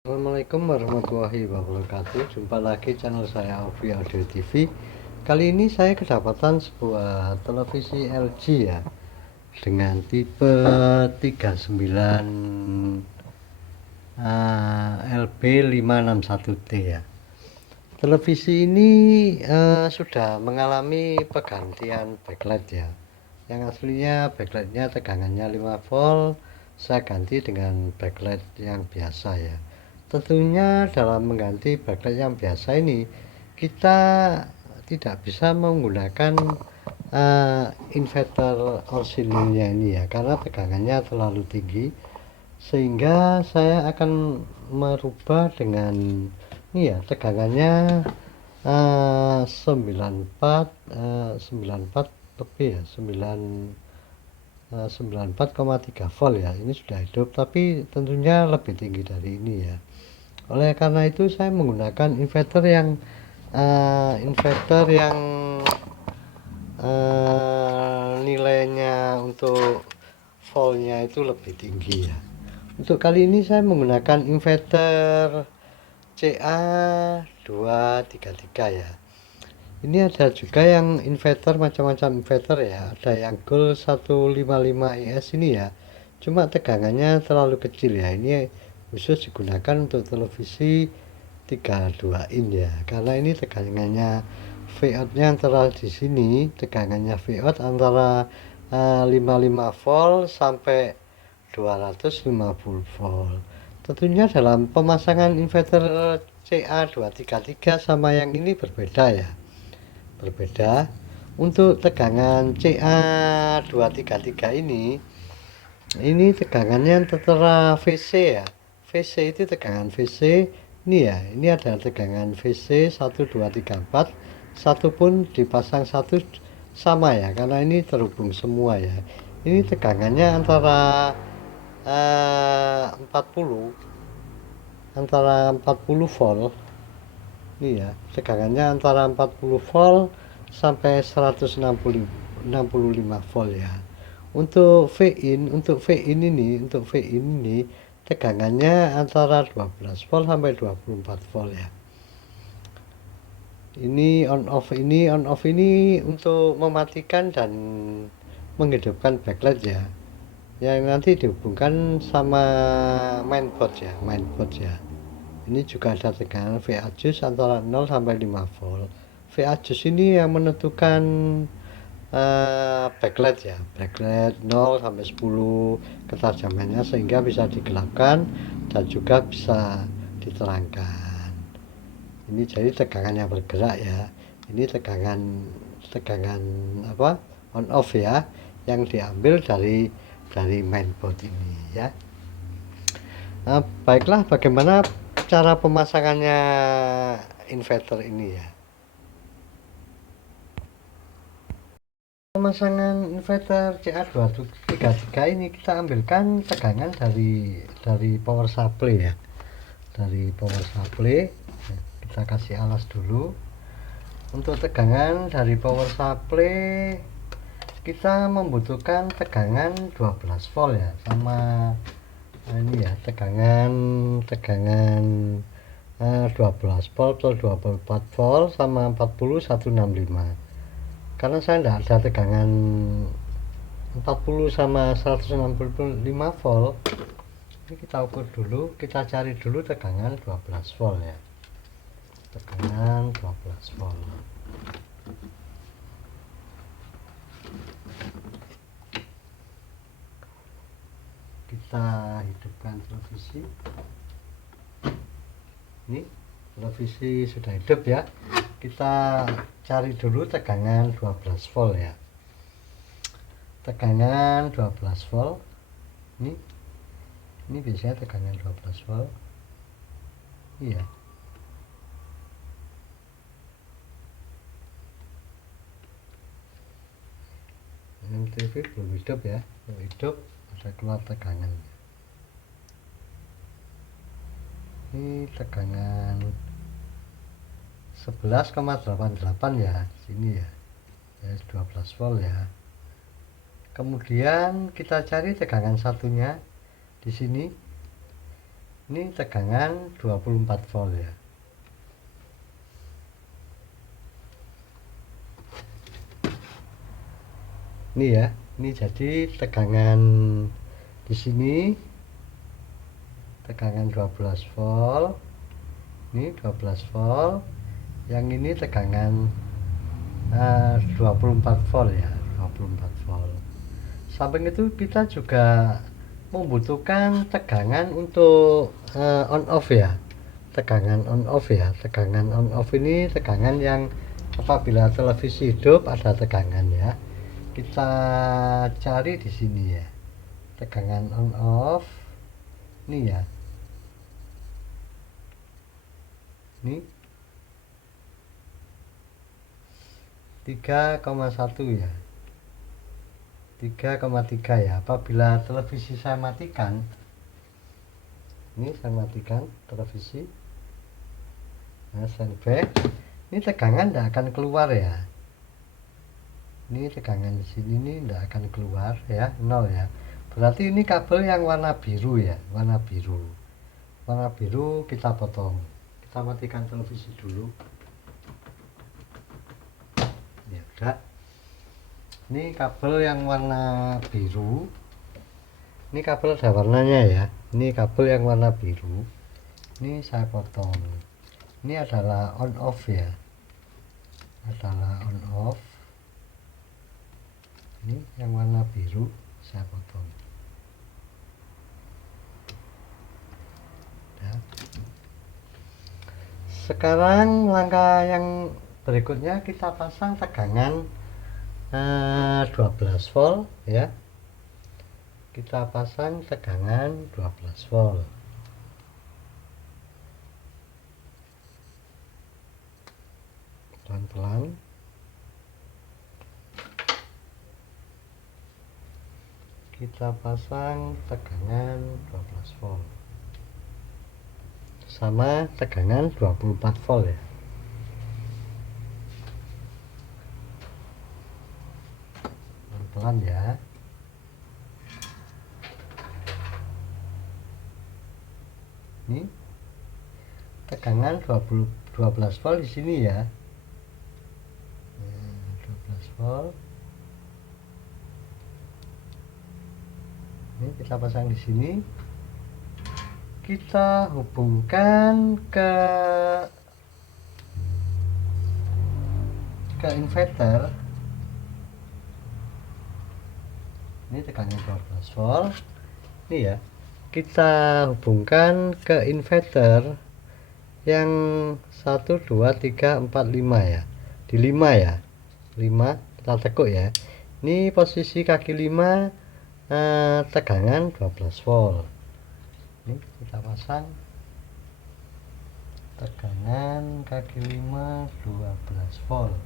Assalamualaikum warahmatullahi wabarakatuh. Jumpa lagi channel saya Alfi Audio TV. Kali ini saya kedapatan sebuah televisi LG ya, dengan tipe 39 LB561T ya. Televisi ini sudah mengalami pergantian backlight ya. Yang aslinya backlightnya tegangannya 5 volt, saya ganti dengan backlight yang biasa ya. Tentunya dalam mengganti backlight yang biasa ini kita tidak bisa menggunakan inverter oscillernya ini ya, karena tegangannya terlalu tinggi, sehingga saya akan merubah dengan ini ya, tegangannya 94 lebih ya, 94,3 volt ya. Ini sudah hidup, tapi tentunya lebih tinggi dari ini ya. Oleh karena itu saya menggunakan inverter yang nilainya untuk voltnya itu lebih tinggi ya. Untuk kali ini saya menggunakan inverter CA233 ya. Ini ada juga yang inverter, macam-macam inverter ya. Ada yang Gold 155IS ini ya, cuma tegangannya terlalu kecil ya. Ini khusus digunakan untuk televisi 32 in ya, karena ini tegangannya Vout-nya antara di sini, tegangannya Vout antara 55 volt sampai 250 volt. Tentunya dalam pemasangan inverter CA233 sama yang ini berbeda ya, berbeda. Untuk tegangan CA233 ini tegangannya tertera VC ya. VC itu tegangan VC ini ya. Ini ada tegangan VC 1 2 3 4. Satu pun dipasang satu sama ya, karena ini terhubung semua ya. Ini tegangannya antara 40 volt. Ini ya, tegangannya antara 40 volt sampai 165 volt ya. Untuk V in ini tegangannya antara 12 volt sampai 24 volt ya. Ini on off ini untuk mematikan dan menghidupkan backlight ya, yang nanti dihubungkan sama mainboard ya. Ini juga ada tegangan V adjust antara 0 sampai 5 volt. V adjust ini yang menentukan backlight ya, backlight 0 sampai 10 ketajamannya, sehingga bisa digelapkan dan juga bisa diterangkan. Ini jadi tegangan yang bergerak ya. Ini tegangan apa, on off ya, yang diambil dari mainboard ini ya. Baiklah, bagaimana cara pemasangannya inverter ini ya. Pemasangan inverter CA233 ini kita ambilkan tegangan dari power supply ya. Dari power supply kita kasih alas dulu. Untuk tegangan dari power supply kita membutuhkan tegangan 12 volt ya, sama ini ya, tegangan 12 volt atau 24 volt sama 40 165. Karena saya tidak ada tegangan 40 sama 165 volt, ini kita ukur dulu, kita cari dulu tegangan 12 volt ya, tegangan 12 volt. Kita hidupkan televisi. Ini televisi sudah hidup ya. Kita cari dulu tegangan 12 volt ya, tegangan 12 volt. Ini biasanya tegangan 12 volt. Iya, yang TV belum hidup ya. Belum hidup, ada keluar tegangan. Ini tegangan 11,88 ya, sini ya, 12 volt ya. Kemudian kita cari tegangan satunya di sini. Ini tegangan 24 volt ya. Ini ya, ini jadi tegangan di sini tegangan 12 volt. Ini 12 volt. Yang ini tegangan 24 volt ya, 24 volt. Samping itu kita juga membutuhkan tegangan untuk on off ya. Tegangan on off ya. Tegangan on off ini tegangan yang apabila televisi hidup ada tegangan ya. Kita cari di sini ya. Tegangan on off. Ini ya. Ini 3,1 ya. 3,3 ya. Apabila televisi saya matikan, ini saya matikan televisi, nah standby, ini tegangan tidak akan keluar ya. Ini tegangan di sini ini tidak akan keluar ya, 0 ya. Berarti ini kabel yang warna biru ya, warna biru. Warna biru kita potong. Kita matikan televisi dulu. Ya udah. Ini kabel yang warna biru. Ini kabel ada warnanya ya. Ini kabel yang warna biru. Ini saya potong. Ini adalah on off ya. Adalah on off. Ini yang warna biru saya potong. Ya. Sekarang langkah yang berikutnya kita pasang tegangan 12 volt ya. Kita pasang tegangan 12 volt. Pelan-pelan. Kita pasang tegangan 12 volt. Sama tegangan 24 volt ya. Pelan ya. Ini tegangan 12 volt di sini ya. 12 volt. Ini kita pasang di sini. Kita hubungkan ke inverter. Ini tegangan 12 volt. Ini ya. Kita hubungkan ke inverter yang 1 2 3 4 5 ya. Di 5 ya. 5 kita tekuk ya. Ini posisi kaki 5 tegangan 12 volt. Ini kita pasang tegangan kaki 5 12 volt.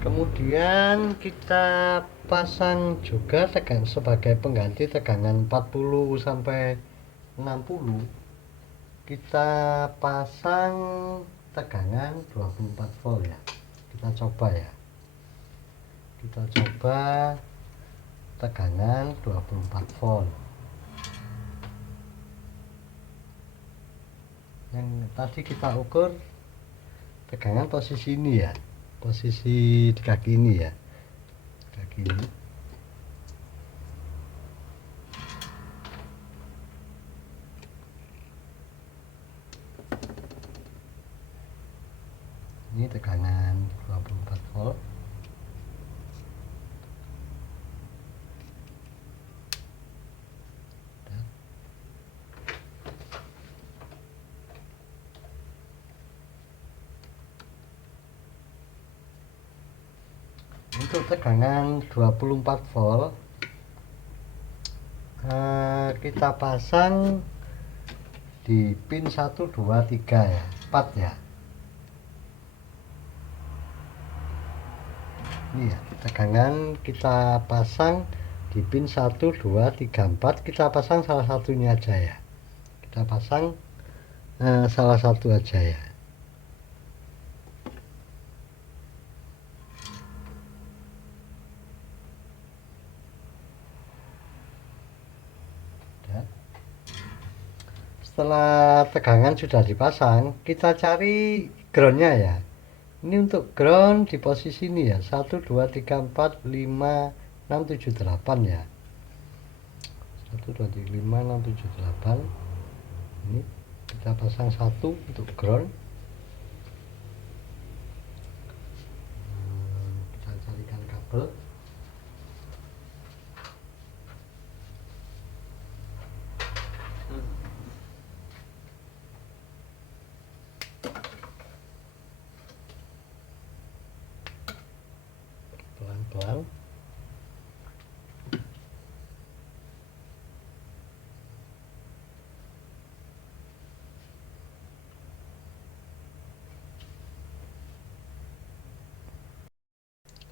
Kemudian kita pasang juga tegangan sebagai pengganti tegangan 40 sampai 60. Kita pasang tegangan 24 volt ya. Kita coba ya. Kita coba tegangan 24 volt. Yang tadi kita ukur tegangan posisi ini ya. Posisi di kaki ini ya, kaki ini. Ini tegangan 24 volt. Untuk tegangan 24 volt kita pasang di pin 1 2 3 ya, 4 ya. Ini ya, tegangan kita pasang di pin 1 2 3 4. Kita pasang salah satunya aja ya. Kita pasang salah satu aja ya. Setelah tegangan sudah dipasang, kita cari groundnya ya. Ini untuk ground di posisi ini ya, 1 2 3 4 5 6 7 8 ya. 1 2 3 5 6 7 8. Ini kita pasang satu untuk ground. Kita carikan kabel. Pelan-pelan.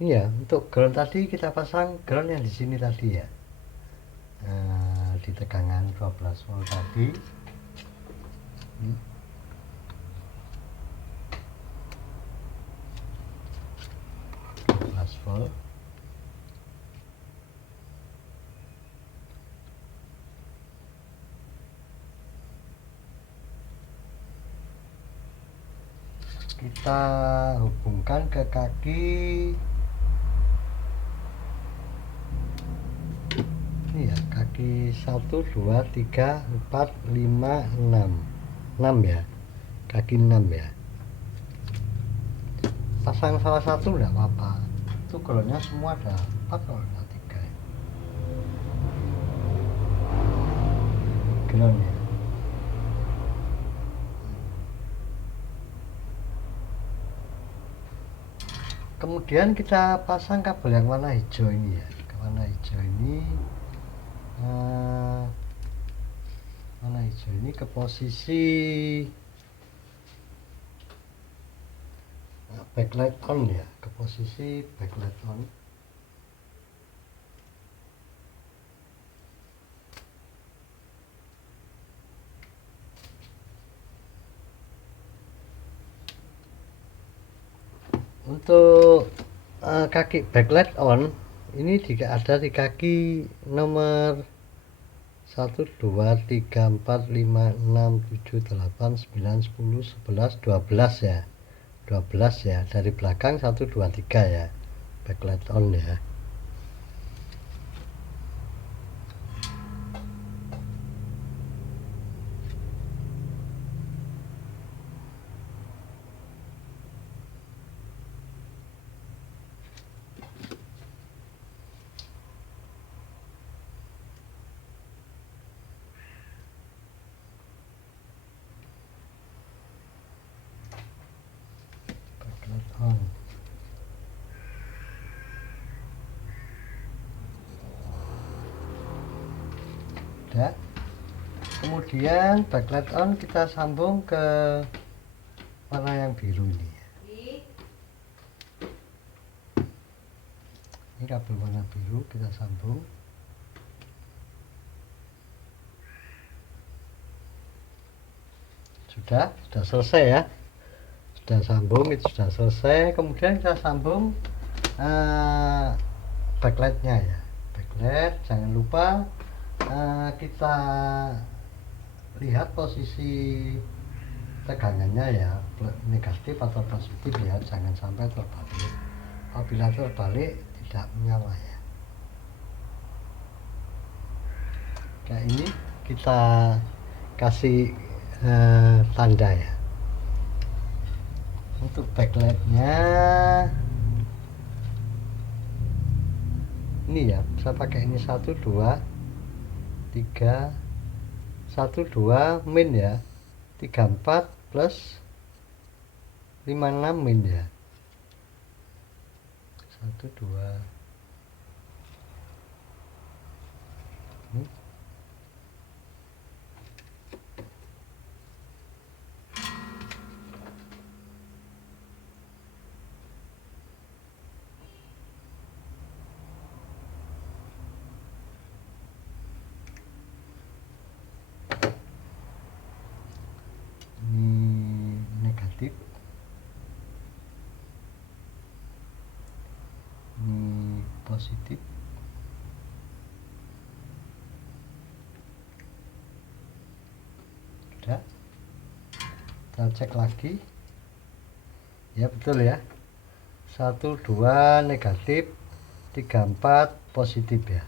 Ini ya, untuk ground tadi kita pasang ground yang di sini tadi ya. Di tegangan 12 volt tadi. Ini. 12 volt. Kita hubungkan ke kaki ini ya, kaki 1 2 3 4 5 6 6 ya, kaki 6 ya. Pasang salah satu enggak apa-apa, itu groundnya semua ada 4 kalau ada 3 ya. Ground ya. Kemudian kita pasang kabel yang warna hijau ini ya, warna hijau ini ke posisi backlight on ya, ke posisi backlight on. Untuk kaki backlight on ini ada di kaki nomor 1 2 3 4 5 6 7 8 9 10 11 12 ya, 12 ya, dari belakang 1 2 3 ya, backlight on ya. Backlight on. Udah. Kemudian backlight on kita sambung ke warna yang biru ini ya. Ini kabel warna biru kita sambung. Sudah selesai ya. Sudah sambung, itu sudah selesai. Kemudian kita sambung backlightnya ya. Backlight jangan lupa kita lihat posisi tegangannya ya, negatif atau positif ya, jangan sampai terbalik. Apabila terbalik tidak menyala ya. Kayak ini kita kasih tanda ya. Untuk backlightnya ini ya, saya pakai ini 1 2 3 1 2 min ya, 3 4 plus 5 6 min ya, 1 2 ini. Negatif, ini positif. kita cek lagi ya, betul ya, 1 2 negatif, 3 4 positif ya.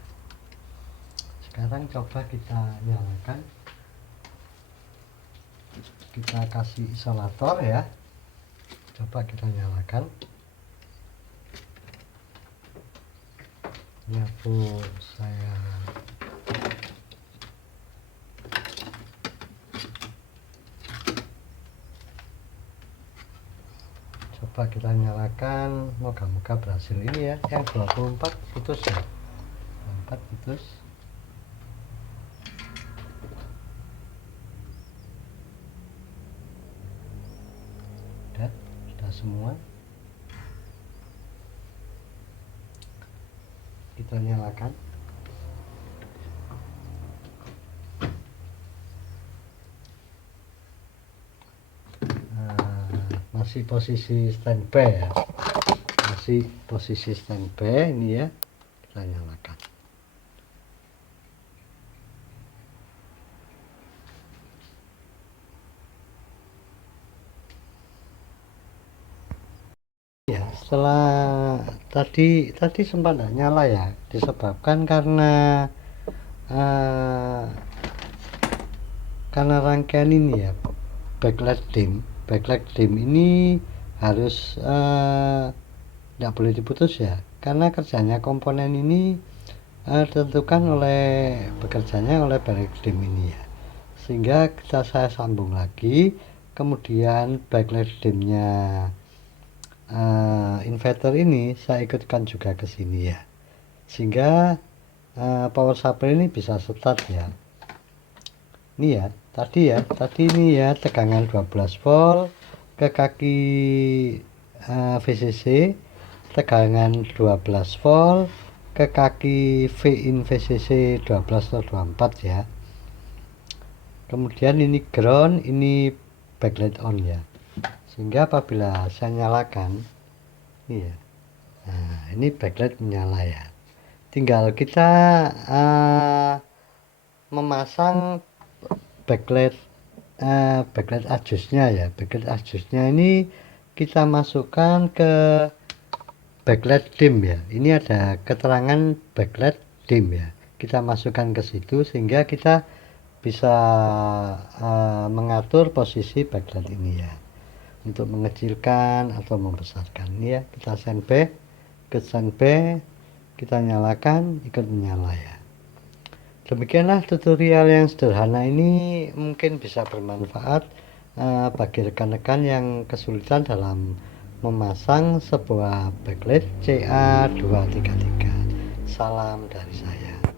Sekarang coba kita nyalakan, kita kasih isolator ya, coba kita nyalakan ya Bu. Saya coba kita nyalakan, moga-moga berhasil. Ini ya yang 24 putus ya, 24 putus. Sudah semua. Kita nyalakan, masih posisi standby ya, masih posisi standby ini ya. Kita nyalakan ya. Setelah tadi sempat tidak nyala ya, disebabkan karena rangkaian ini ya, backlight dim ini harus tidak boleh diputus ya, karena kerjanya komponen ini ditentukan bekerjanya oleh backlight dim ini ya. Sehingga saya sambung lagi, kemudian backlight dimnya inverter ini saya ikutkan juga ke sini ya, sehingga power supply ini bisa start ya. Ini ya, tadi ini ya, tegangan 12 volt ke kaki VCC, tegangan 12 volt ke kaki V-in VCC 12 atau 24 ya. Kemudian ini ground, ini backlight on ya, sehingga apabila saya nyalakan ini ya, nah ini backlight menyala ya. Tinggal kita memasang backlight adjustnya ya. Backlight adjustnya ini kita masukkan ke backlight dim ya. Ini ada keterangan backlight dim ya, kita masukkan ke situ sehingga kita bisa mengatur posisi backlight ini ya, untuk mengecilkan atau membesarkan. Ini ya, kita standby, kita nyalakan, ikut menyala ya. Demikianlah tutorial yang sederhana ini, mungkin bisa bermanfaat bagi rekan-rekan yang kesulitan dalam memasang sebuah backlight CA233. Salam dari saya.